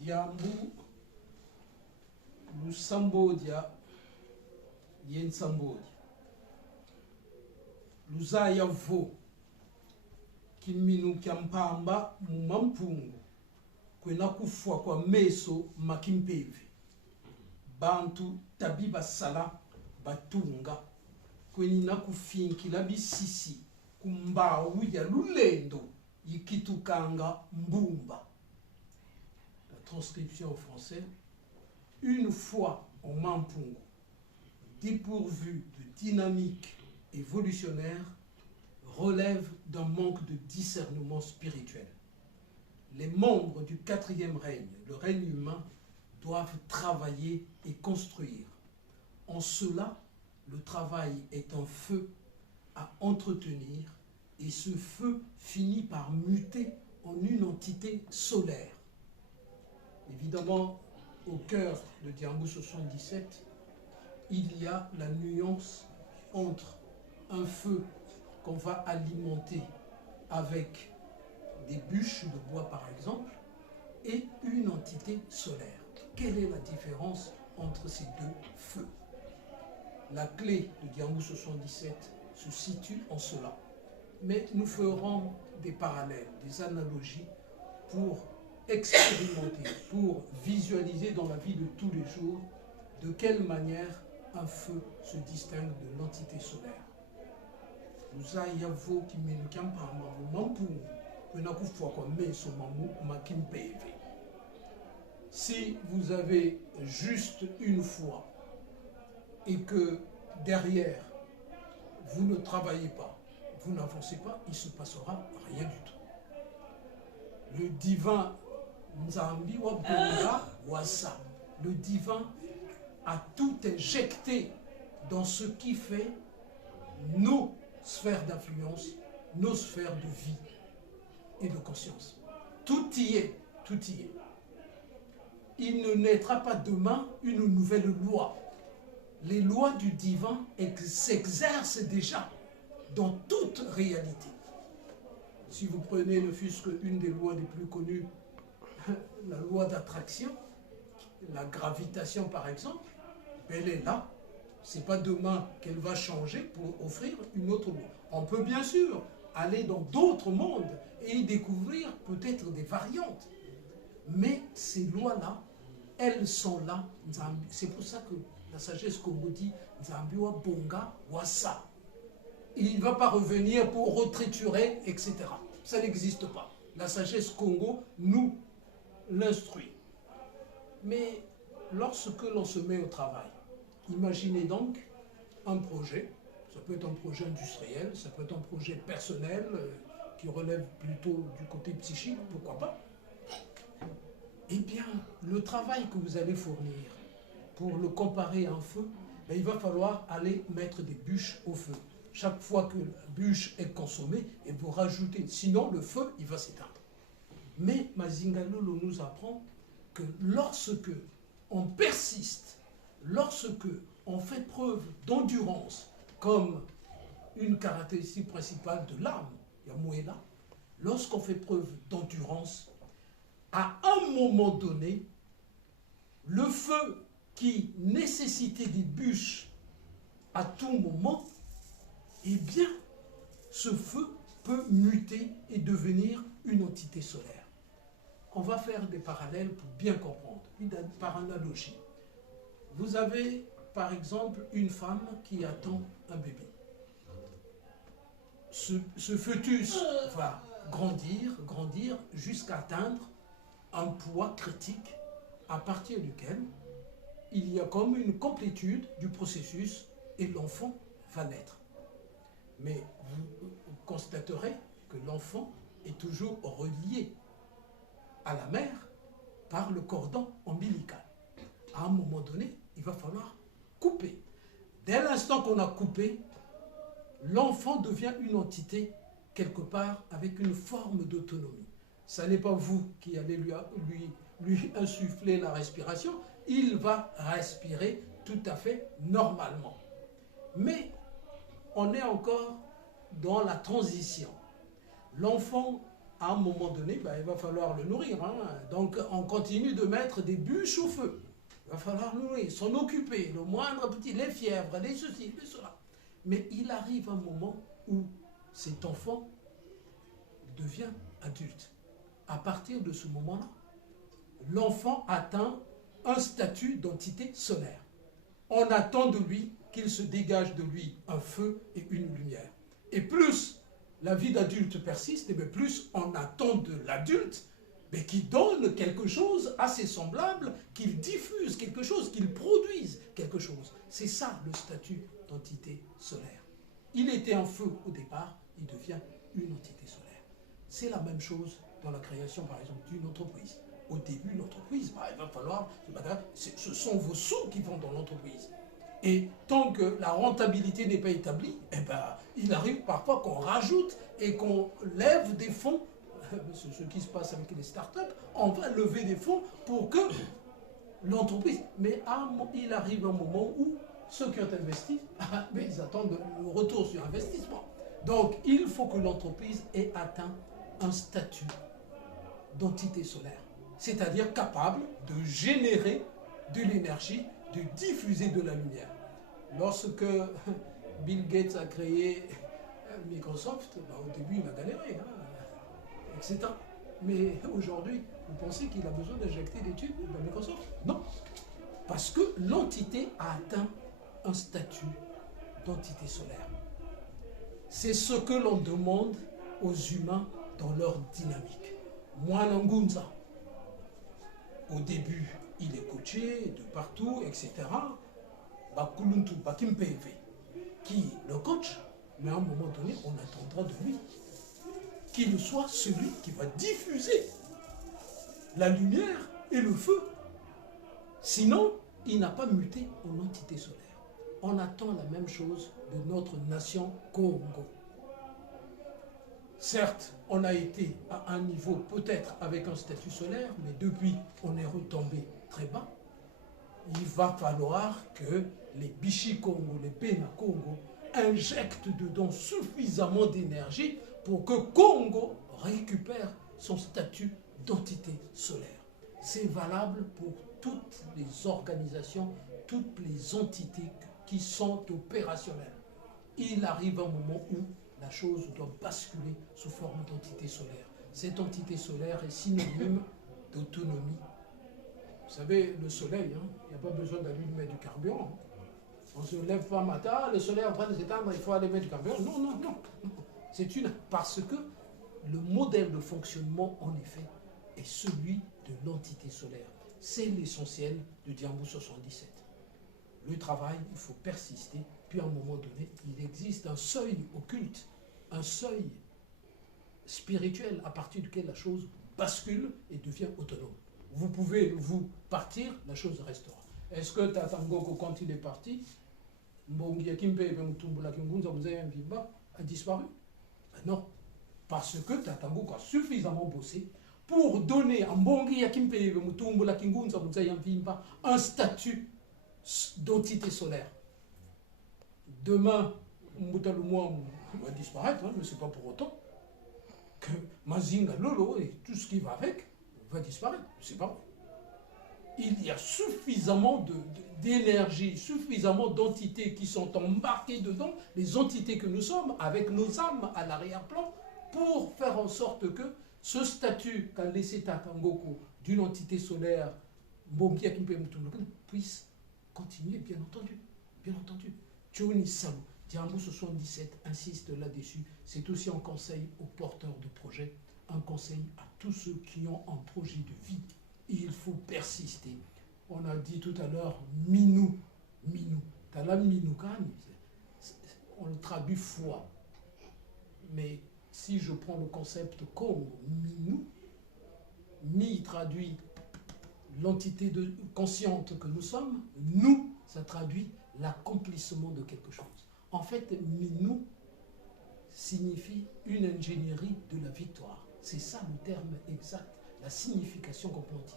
Diambu Lusambodia Yen Sambodia Luzaya vo Kiminu Kyampamba Mumampungu Kwena kufwa kwa meso makimpeve Bantu tabiba sala batunga Kwenina kufinkila bisisi Kumbawu ya lulendo Yikitukanga mbumba. La transcription en français. Une foi en Mampungu, dépourvue de dynamique évolutionnaire, relève d'un manque de discernement spirituel. Les membres du quatrième règne, le règne humain, doivent travailler et construire. En cela, le travail est un feu à entretenir et ce feu finit par muter en une entité solaire. Évidemment, au cœur de Diambu 77, il y a la nuance entre un feu qu'on va alimenter avec des bûches de bois par exemple et une entité solaire. Quelle est la différence entre ces deux feux? La clé de Diambu 77 se situe en cela. Mais nous ferons des parallèles, des analogies pour expérimenter, pour visualiser dans la vie de tous les jours de quelle manière un feu se distingue de l'entité solaire. Si vous avez juste une foi et que derrière vous ne travaillez pas, vous n'avancez pas, il ne se passera rien du tout. Le divin Nzambi wa Bonga Wasa, le divin a tout injecté dans ce qui fait nos sphères d'influence, nos sphères de vie et de conscience. Tout y est, tout y est. Il ne naîtra pas demain une nouvelle loi. Les lois du divin s'exercent déjà dans toute réalité. Si vous prenez ne fût-ce qu'une des lois les plus connues, la loi d'attraction, la gravitation par exemple, elle est là. Ce n'est pas demain qu'elle va changer pour offrir une autre loi. On peut bien sûr aller dans d'autres mondes et y découvrir peut-être des variantes. Mais ces lois-là, elles sont là. C'est pour ça que la sagesse Congo dit Nzambiwa Bonga Wasa. Il ne va pas revenir pour retriturer, etc. Ça n'existe pas. La sagesse Congo nous l'instruit. Mais lorsque l'on se met au travail, imaginez donc un projet, ça peut être un projet industriel, ça peut être un projet personnel qui relève plutôt du côté psychique, pourquoi pas. Eh bien, le travail que vous allez fournir pour le comparer à un feu, ben, il va falloir aller mettre des bûches au feu. Chaque fois que la bûche est consommée, et vous rajoutez, sinon le feu, il va s'éteindre. Mais Mazinga Lolo nous apprend que lorsque on persiste, lorsque on fait preuve d'endurance, comme une caractéristique principale de l'âme, Yamuela, lorsqu'on fait preuve d'endurance, à un moment donné, le feu qui nécessitait des bûches à tout moment, eh bien, ce feu peut muter et devenir une entité solaire. On va faire des parallèles pour bien comprendre, par analogie. Vous avez, par exemple, une femme qui attend un bébé. Ce fœtus va grandir jusqu'à atteindre un poids critique à partir duquel il y a comme une complétude du processus et l'enfant va naître. Mais vous constaterez que l'enfant est toujours relié à la mère par le cordon ombilical. À un moment donné, il va falloir couper. Dès l'instant qu'on a coupé, l'enfant devient une entité quelque part avec une forme d'autonomie. Ce n'est pas vous qui allez lui insuffler la respiration, il va respirer tout à fait normalement. Mais on est encore dans la transition. L'enfant à un moment donné, ben, il va falloir le nourrir. Hein. Donc, on continue de mettre des bûches au feu. Il va falloir le nourrir, s'en occuper, le moindre petit, les fièvres, les ceci, les cela. Mais il arrive un moment où cet enfant devient adulte. À partir de ce moment-là, l'enfant atteint un statut d'entité solaire. On attend de lui qu'il se dégage de lui un feu et une lumière. Et plus la vie d'adulte persiste, et bien plus on attend de l'adulte mais qui donne quelque chose à ses semblables, qu'il diffuse quelque chose, qu'il produise quelque chose. C'est ça le statut d'entité solaire. Il était un feu au départ, il devient une entité solaire. C'est la même chose dans la création, par exemple, d'une entreprise. Au début, l'entreprise, bah, il va falloir, ce sont vos sous qui vont dans l'entreprise. Et tant que la rentabilité n'est pas établie, eh ben, il arrive parfois qu'on rajoute et qu'on lève des fonds. C'est ce qui se passe avec les startups. On va lever des fonds pour que l'entreprise... Mais il arrive un moment où ceux qui ont investi, mais ils attendent le retour sur investissement. Donc, il faut que l'entreprise ait atteint un statut d'entité solaire. C'est-à-dire capable de générer de l'énergie, de diffuser de la lumière. Lorsque Bill Gates a créé Microsoft, bah, au début il a galéré, hein, etc. Mais aujourd'hui, vous pensez qu'il a besoin d'injecter des tubes dans Microsoft? Non. Parce que l'entité a atteint un statut d'entité solaire. C'est ce que l'on demande aux humains dans leur dynamique. Mwanangunza, au début, il est coaché de partout, etc. Bakuluntu Bakimpeve, qui le coach, mais à un moment donné, on attendra de lui qu'il soit celui qui va diffuser la lumière et le feu. Sinon, il n'a pas muté en entité solaire. On attend la même chose de notre nation Congo. Certes, on a été à un niveau peut-être avec un statut solaire, mais depuis, on est retombé très bas. Il va falloir que les Bichi Congo, les Bena Congo, injectent dedans suffisamment d'énergie pour que Congo récupère son statut d'entité solaire. C'est valable pour toutes les organisations, toutes les entités qui sont opérationnelles. Il arrive un moment où la chose doit basculer sous forme d'entité solaire. Cette entité solaire est synonyme d'autonomie. Vous savez, le soleil, hein, il n'y a pas besoin d'aller mettre du carburant. On ne se lève pas matin, le soleil est en train de s'éteindre, il faut aller mettre du carburant. Non, non, non. C'est parce que le modèle de fonctionnement, en effet, est celui de l'entité solaire. C'est l'essentiel de Diambo 77. Le travail, il faut persister, puis à un moment donné, il existe un seuil occulte, un seuil spirituel à partir duquel la chose bascule et devient autonome. Vous pouvez vous partir, la chose restera. Est-ce que Tatangoko, quand il est parti, a disparu? Non. Parce que Tatangoko a suffisamment bossé pour donner à Mbongi Yakimpe Mutumbula Kingunza Muzayamvimba un statut d'entité solaire. Demain, Moutalumwa va disparaître, hein, mais ce n'est pas pour autant que Mazinga Lolo et tout ce qui va avec va disparaître. C'est pas vrai. Il y a suffisamment d'énergie, suffisamment d'entités qui sont embarquées dedans, les entités que nous sommes, avec nos âmes à l'arrière-plan, pour faire en sorte que ce statut qu'a laissé Tatangoko d'une entité solaire, Mbongia Kimpe Mutumbula, puisse continuer, bien entendu. Bien entendu. Tchoni Salou, Diambo 77 insiste là-dessus. C'est aussi un conseil aux porteurs de projets, un conseil à tous ceux qui ont un projet de vie. Il faut persister. On a dit tout à l'heure Minou. Minou. Tala Minoukan, on le traduit foi. Mais si je prends le concept comme Minou, Mi traduit l'entité consciente que nous sommes, nous, ça traduit l'accomplissement de quelque chose. En fait, Minou signifie une ingénierie de la victoire. C'est ça le terme exact, la signification qu'on peut en dire.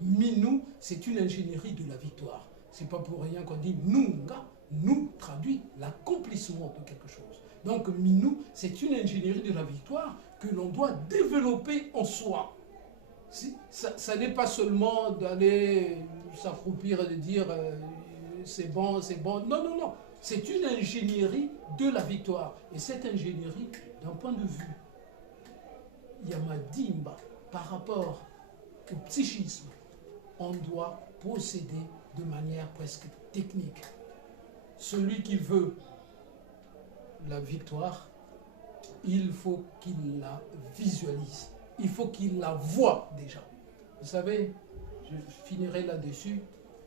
Minou, c'est une ingénierie de la victoire. C'est pas pour rien qu'on dit Nunga. Nous traduit l'accomplissement de quelque chose. Donc Minou, c'est une ingénierie de la victoire que l'on doit développer en soi. Ça n'est pas seulement d'aller s'accroupir et de dire c'est bon, c'est bon. Non, non, non. C'est une ingénierie de la victoire. Et cette ingénierie, d'un point de vue Yamadimba, par rapport au psychisme, on doit procéder de manière presque technique. Celui qui veut la victoire, il faut qu'il la visualise. Il faut qu'il la voie déjà. Vous savez, je finirai là-dessus.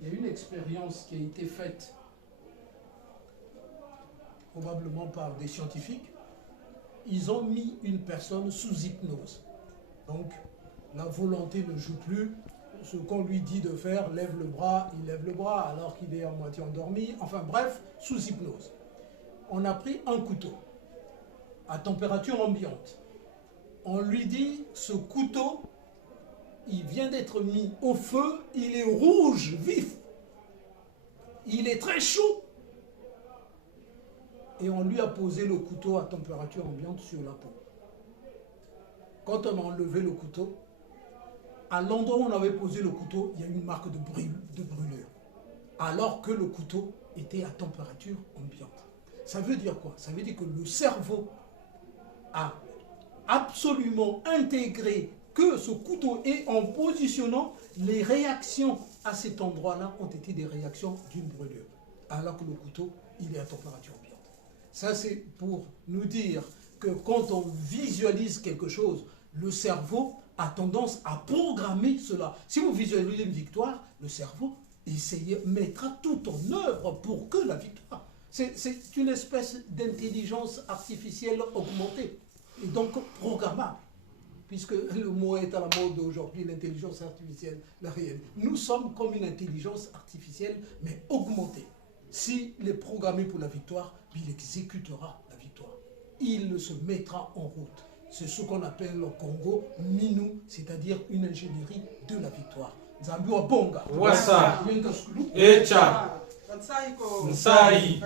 Il y a une expérience qui a été faite probablement par des scientifiques. Ils ont mis une personne sous hypnose. Donc, la volonté ne joue plus. Ce qu'on lui dit de faire, lève le bras, il lève le bras alors qu'il est à moitié endormi. Enfin bref, sous hypnose. On a pris un couteau à température ambiante. On lui dit, ce couteau, il vient d'être mis au feu, il est rouge, vif. Il est très chaud. Et on lui a posé le couteau à température ambiante sur la peau. Quand on a enlevé le couteau, à l'endroit où on avait posé le couteau, il y a une marque de brûlure. Alors que le couteau était à température ambiante. Ça veut dire quoi? Ça veut dire que le cerveau a absolument intégré que ce couteau est en positionnant, les réactions à cet endroit-là ont été des réactions d'une brûlure. Alors que le couteau, il est à température ambiante. Ça, c'est pour nous dire que quand on visualise quelque chose, le cerveau a tendance à programmer cela. Si vous visualisez une victoire, le cerveau mettra tout en œuvre pour que la victoire. C'est une espèce d'intelligence artificielle augmentée et donc programmable. Puisque le mot est à la mode aujourd'hui, l'intelligence artificielle, la réelle. Nous sommes comme une intelligence artificielle, mais augmentée. S'il est programmé pour la victoire, il exécutera la victoire. Il se mettra en route. C'est ce qu'on appelle au Congo Minou, c'est-à-dire une ingénierie de la victoire. Zambia Bonga. Wasa. Echa. Nsai.